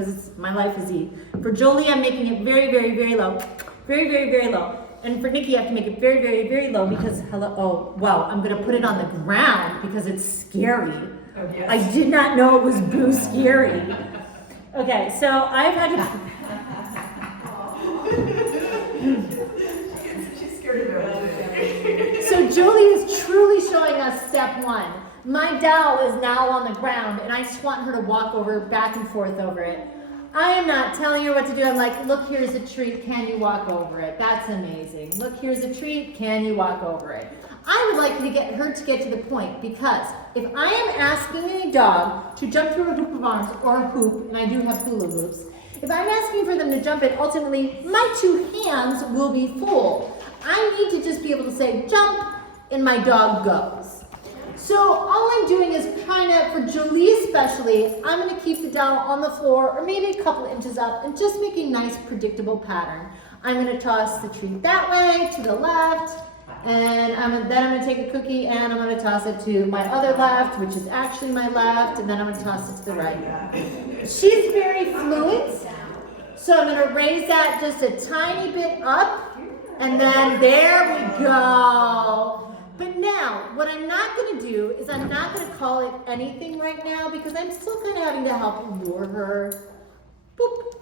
because my life is E. For Jolie, I'm making it very, very, very low. Very, very, very low. And for Nikki, I have to make it very, very, very low because, I'm gonna put it on the ground because it's scary. Oh, yes. I did not know it was boo scary. Okay, so I've had to... She's scared of everything. So Jolie is truly showing us step one. My dowel is now on the ground and I just want her to walk over, back and forth over it. I am not telling her what to do. I'm like, look, here's a treat. Can you walk over it? That's amazing. Look, here's a treat. Can you walk over it? I would like to get her to get to the point because if I am asking a dog to jump through a hoop of arms or a hoop, and I do have hula hoops, if I'm asking for them to jump it, ultimately my two hands will be full. I need to just be able to say jump and my dog goes. So all I'm doing is kind of, for Jolie especially, I'm going to keep the dowel on the floor or maybe a couple inches up and just make a nice predictable pattern. I'm going to toss the treat that way to the left, and then I'm going to take a cookie and I'm going to toss it to my other left, which is actually my left, and then I'm going to toss it to the right. She's very fluid, so I'm going to raise that just a tiny bit up, and then there we go. But now, what I'm not going to do is I'm not going to call it anything right now because I'm still kind of having to help lure her. Boop.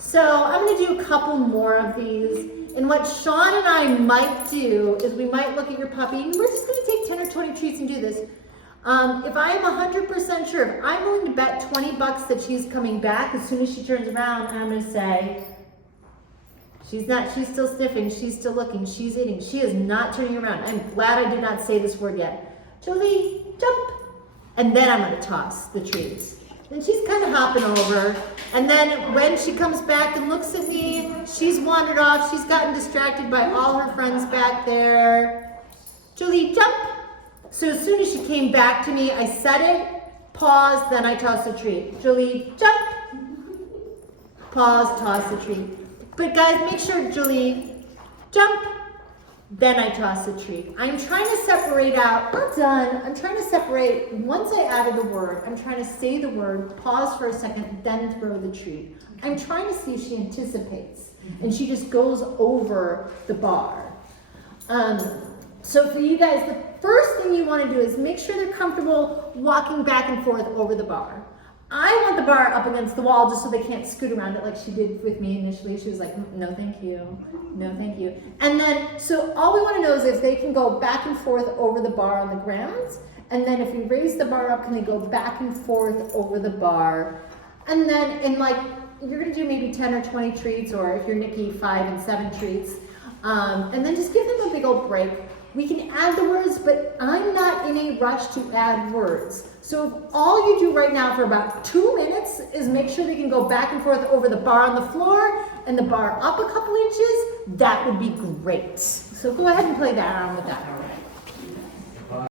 So I'm going to do a couple more of these. And what Sean and I might do is we might look at your puppy, and we're just going to take 10 or 20 treats and do this. If I am 100% sure, if I'm willing to bet $20 that she's coming back as soon as she turns around, and I'm going to say, she's still sniffing, she's still looking, she's eating, she is not turning around. I'm glad I did not say this word yet. Jolie, jump. And then I'm going to toss the treats. And she's kind of hopping over. And then when she comes back and looks at me, she's wandered off. She's gotten distracted by all her friends back there. Jolie, jump. So as soon as she came back to me, I said it, pause, then I toss the treat. Jolie, jump. Pause, toss the treat. But guys, make sure, Jolie, jump, then I toss the treat. I'm trying to separate out, not done, I'm trying to separate, once I added the word, I'm trying to say the word, pause for a second, then throw the treat. I'm trying to see if she anticipates, and she just goes over the bar. So for you guys, the first thing you want to do is make sure they're comfortable walking back and forth over the bar. I want the bar up against the wall just so they can't scoot around it like she did with me initially. She was like, no, thank you. No, thank you. And then, so all we want to know is if they can go back and forth over the bar on the ground. And then if we raise the bar up, can they go back and forth over the bar? And then, you're going to do maybe 10 or 20 treats, or if you're Nikki, 5 and 7 treats. And then just give them a big old break. We can add the words, but I'm not in a rush to add words. So if all you do right now for about 2 minutes is make sure they can go back and forth over the bar on the floor and the bar up a couple inches, that would be great. So go ahead and play that around with that.